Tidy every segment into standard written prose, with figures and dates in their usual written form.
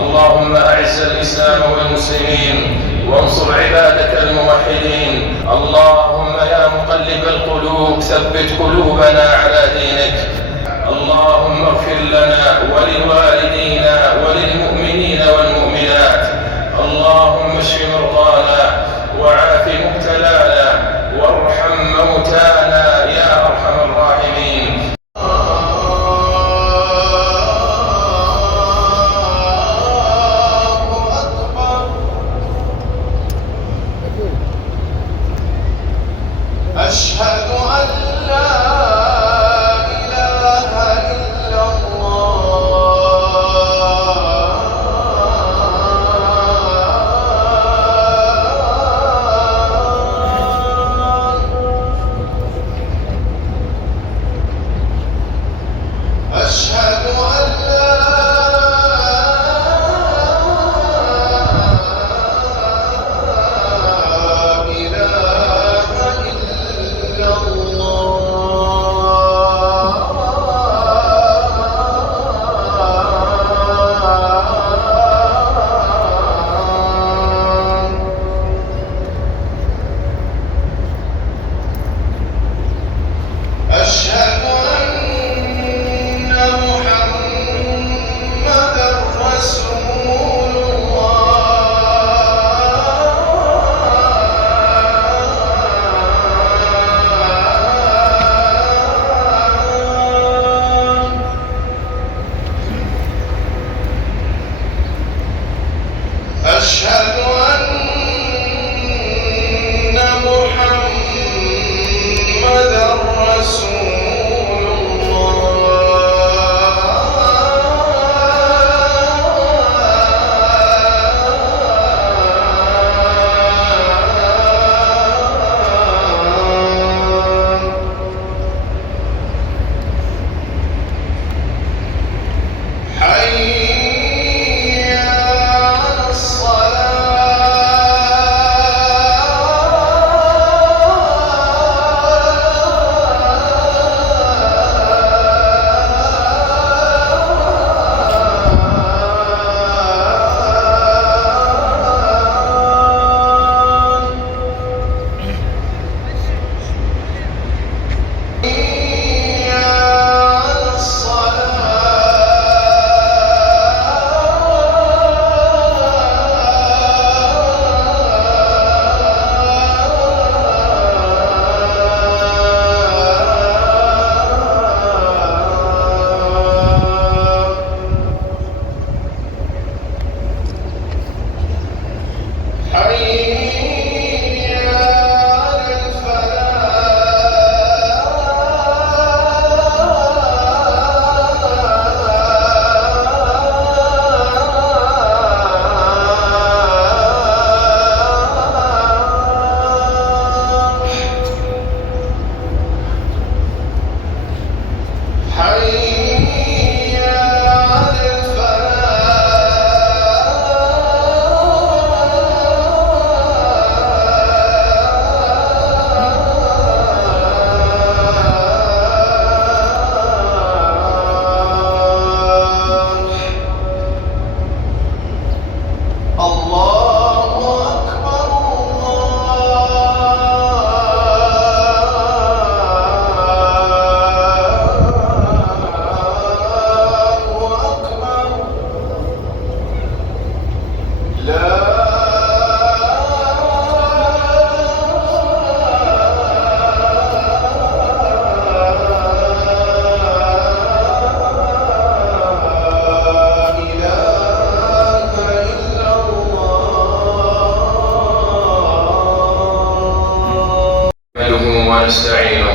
اللهم أعز الإسلام والمسلمين وانصر عبادك الموحدين. اللهم يا مقلب القلوب ثبت قلوبنا على دينك. اللهم اغفر لنا ولوالدينا وللمؤمنين والمؤمنات. اللهم اشف مرضانا وعاف مبتلانا وارحم موتانا يا أرحم الراحمين. أشهد أن لا إله إلا الله. أشهد أن لا أشهد أن محمدًا رسول الله. أشهد أن محمدًا رسول الله. حي على حي على الفلاح. حي على الفلاح. الله أكبر الله أكبر. لا نحمده ونستعينه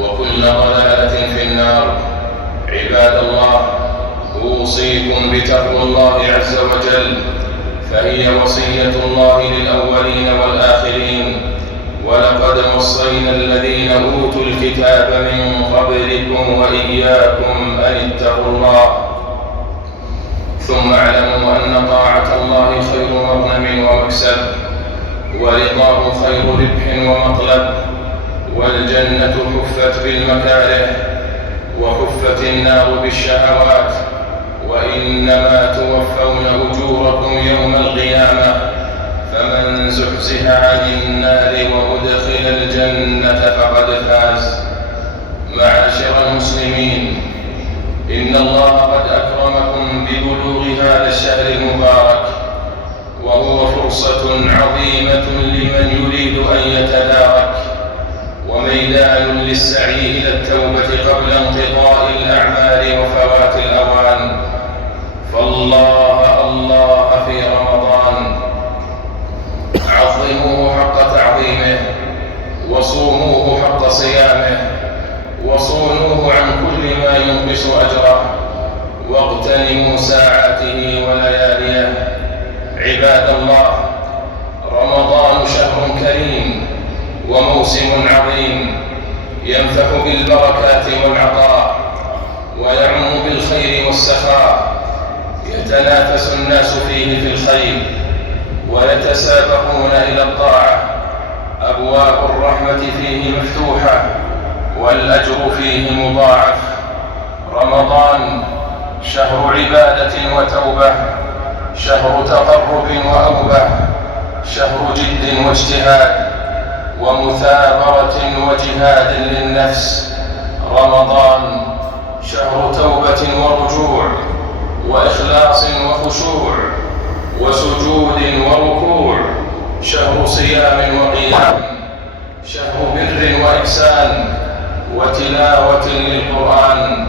وكل ضلالة في النار. عباد الله، أوصيكم بتقوى الله عز وجل، فهي وصية الله للأولين والآخرين. ولقد وصينا الذين أوتوا الكتاب من قبلكم وإياكم أن اتقوا الله. ثم اعلموا أن طاعة الله خير مغنم ومكسب، ورضاه خير ربح ومطلب، والجنة حفت بالمكاره وحفت النار بالشهوات، وإنما توفون أجوركم يوم القيامة. فمن زحزح عن النار وأدخل الجنة فقد فاز. معاشر المسلمين، إن الله قد أكرمكم ببلوغ هذا الشهر المبارك، وهو فرصة عظيمة لمن يريد أن يتدارك، وميدان للسعي إلى التوبة قبل انقضاء الأعمال وفوات الأوان. فالله الله في رمضان، عظموه حق تعظيمه، وصوموه حق صيامه، وصونوه عن كل ما ينقص أجره، واغتنموا ساعاته ولياليه. عباد الله، رمضان شهر كريم وموسم عظيم، ينفح بالبركات والعطاء، ويعم بالخير والسخاء. يتنافس الناس فيه في الخير، ويتسابقون إلى الطاعة. أبواب الرحمة فيه مفتوحة، والأجر فيه مضاعف. رمضان شهر عبادة وتوبة، شهر تقرب وأوبة، شهر جد واجتهاد ومثابرة وجهاد للنفس. رمضان شهر توبة ورجوع، وإخلاص وخشوع، وسجود وركوع، شهر صيام وقيام، شهر بر وإحسان وتلاوة للقرآن.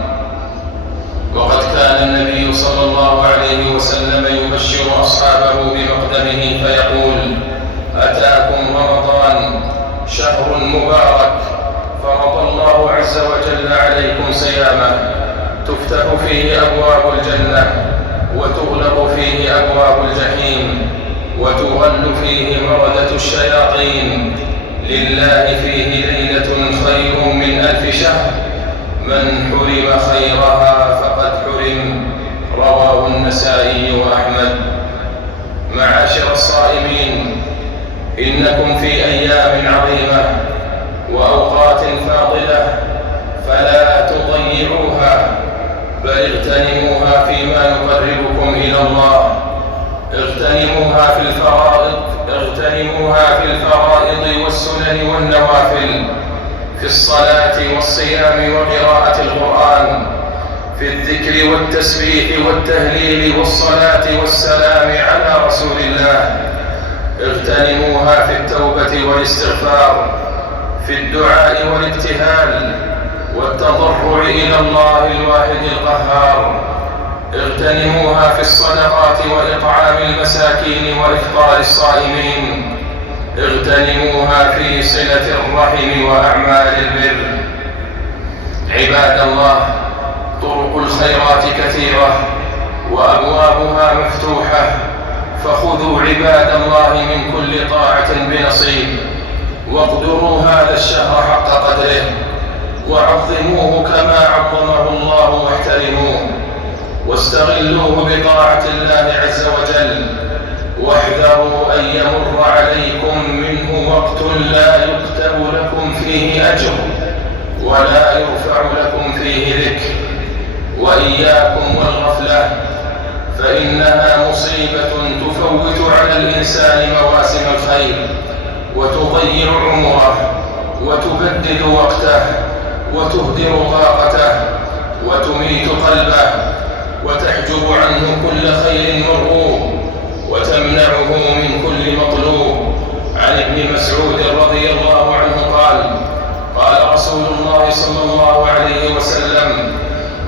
وقد كان النبي صلى الله عليه وسلم يبشر أصحابه بمقدمه فيقول: أتاكم رمضان شهر مبارك، فرض الله عز وجل عليكم صيامه، تفتح فيه أبواب الجنة، وتغلق فيه أبواب الجحيم، وتغل فيه مردة الشياطين. لله فيه ليلة خير من 1000 شهر، من حرم خيرها فقد حرم. رواه النسائي وأحمد. معاشر الصائمين، إنكم في أيام عظيمة وأوقات فاضلة، فلا تضيعوها، بل اغتنموها فيما يقربكم إلى الله. اغتنموها في الفرائض والسنن والنوافل، في الصلاة والصيام وقراءة القرآن، في الذكر والتسبيح والتهليل والصلاة والسلام على رسول الله. اغتنموها في التوبة والاستغفار، في الدعاء والابتهال والتضرع إلى الله الواحد القهار. اغتنموها في الصدقات وإطعام المساكين وإفطار الصائمين. اغتنموها في صلة الرحم وأعمال البر. عباد الله، طرق الخيرات كثيرة وأبوابها مفتوحة، فخذوا عباد الله من كل طاعة بنصيب، واقدروا هذا الشهر حق قدره، وعظموه كما عظمه الله، واحترموه، واستغلوه بطاعة الله عز وجل. واحذروا أن يمر عليكم منه وقت لا يكتب لكم فيه أجر، ولا يرفع لكم فيه ذكر. وإياكم والغفلة، فإنها مصيبة تفوت على الإنسان مواسم الخير، وتضيع عمره، وتبدد وقته، وتهدر طاقته، وتميت قلبه، وتحجب عنه كل خير مرغوب، وتمنعه من كل مطلوب. عن ابن مسعود رضي الله عنه قال: قال رسول الله صلى الله عليه وسلم: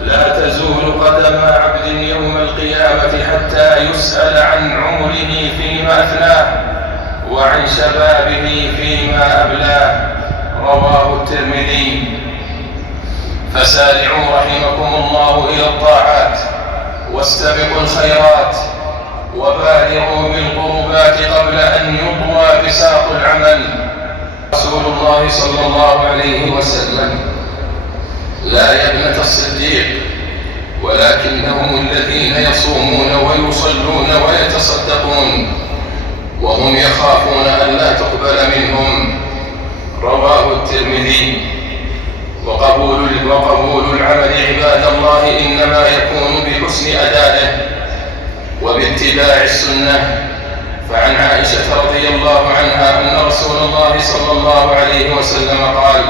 لا تزول قدم عبد يوم القيامة حتى يسأل عن عمره فيما أفناه، وعن شبابه فيما أبلاه. رواه الترمذي. فسارعوا رحمكم الله إلى الطاعات واستبقوا الخيرات وبادروا بالقربات قبل أن يطوى بساق العمل. رسول الله صلى الله عليه وسلم: لا يا ابنة الصديق، ولكنهم الذين يصومون ويصلون ويتصدقون وهم يخافون أن لا تقبل منهم. رواه الترمذي. وقبول العمل عباد الله إنما يكون بحسن أدائه وباتباع السنة. فعن عائشة رضي الله عنها أن رسول الله صلى الله عليه وسلم قال: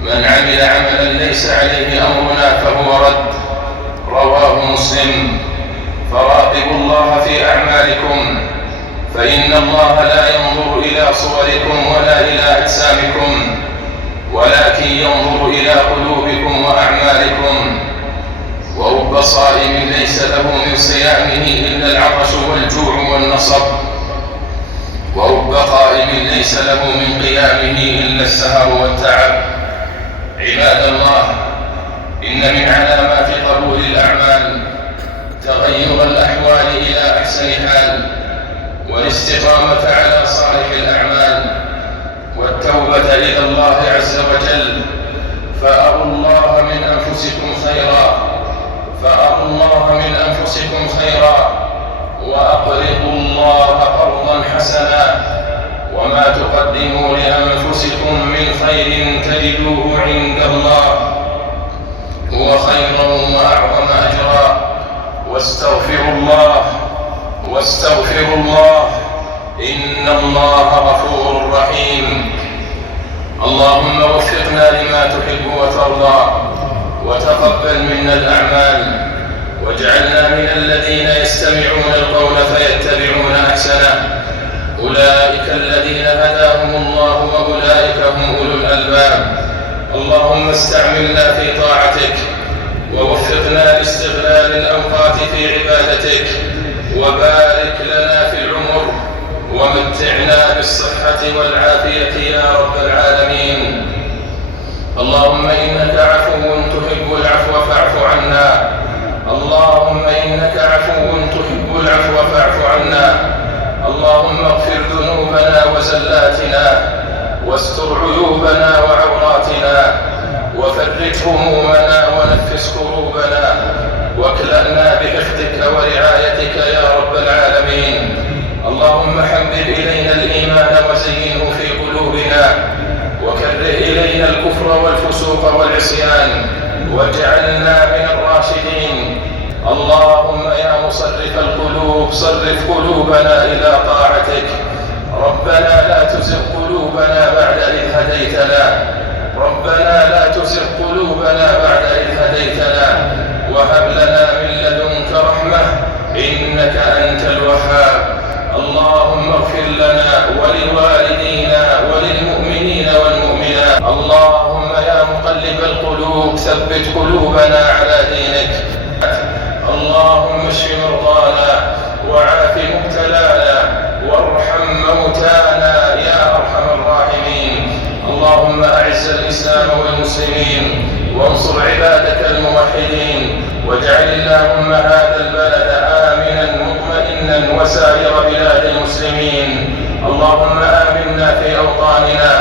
من عمل عملا ليس عليه أمرنا فهو رد. رواه مسلم. فراقبوا الله في أعمالكم، فإن الله لا ينظر إلى صوركم ولا إلى أجسامكم، ولكن ينظر إلى قلوبكم وأعمالكم. ورب صائم ليس له من صيامه إلا العطش والجوع والنصب، ورب قائم ليس له من قيامه إلا السهر والتعب. عباد الله، إن من علامات قبول الأعمال تغير الأحوال إلى أحسن حال، والاستقامة على صالح الأعمال، والتوبة إلى الله عز وجل. فأروا الله من أنفسكم خيرا وأقرضوا الله قرضا حسنا، وما تقدموا لأنفسكم من خير تجدوه عند الله هو خيرا وأعظم أجرا. واستغفروا الله إن الله غفور رحيم. اللهم وفقنا لما تحب وترضى، وتقبل منا الأعمال، واجعلنا من الذين يستمعون القول فيتبعون أحسنه. أولئك الذين هداهم الله وأولئك هم أولو الألباب. اللهم استعملنا في طاعتك، ووفقنا لاستغلال الأوقات في عبادتك، وبارك لنا في العمر، ومتعنا بالصحة والعافية يا رب العالمين. اللهم إنك عفو تحب العفو فاعف عنا. اللهم إنك عفو تحب العفو فاعف عنا. اللهم اغفر ذنوبنا وزلاتنا، واستر عيوبنا وعوراتنا، وفرج همومنا ونفس كروبنا، واكلأنا بحفظك ورعايتك يا رب العالمين. اللهم حبب إلينا الإيمان وزينه في قلوبنا، وكره إلينا الكفر والفسوق والعصيان، واجعلنا من الراشدين. اللهم يا مصرف القلوب صرف قلوبنا إلى طاعتك. ربنا لا تزغ قلوبنا بعد إذ هديتنا. ربنا لا تزغ قلوبنا بعد إذ هديتنا، وهب لنا من لدنك رحمة إنك أنت الوهاب. اللهم اغفر لنا ولوالدينا وللمؤمنين والمؤمنات. اللهم يا مقلب القلوب ثبت قلوبنا على دينك. اللهم اشف مرضانا وعاف مبتلانا وارحم موتانا يا أرحم الراحمين. اللهم أعز الإسلام والمسلمين، وانصر عبادك الموحدين، واجعل اللهم هذا البلد آمنا مطمئنا وسائر بلاد المسلمين. اللهم آمنا في أوطاننا،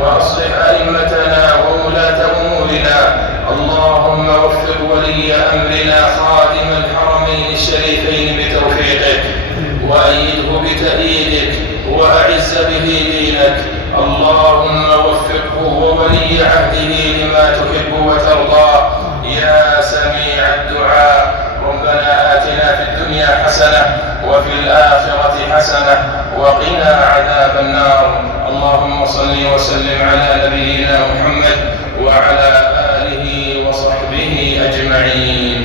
وأصلح أئمتنا وولاة أمورنا. اللهم وفق ولي أمرنا خادم الحرمين الشريفين بتوفيقك، وأيده بتأييدك، وأعز به دينك. اللهم وفقه وولي عهده لما تحب وترضى يا سميع الدعاء. ربنا آتنا في الدنيا حسنة وفي الآخرة حسنة وقنا عذاب النار. اللهم صل وسلم على نبينا محمد وعلى آله وصحبه أجمعين.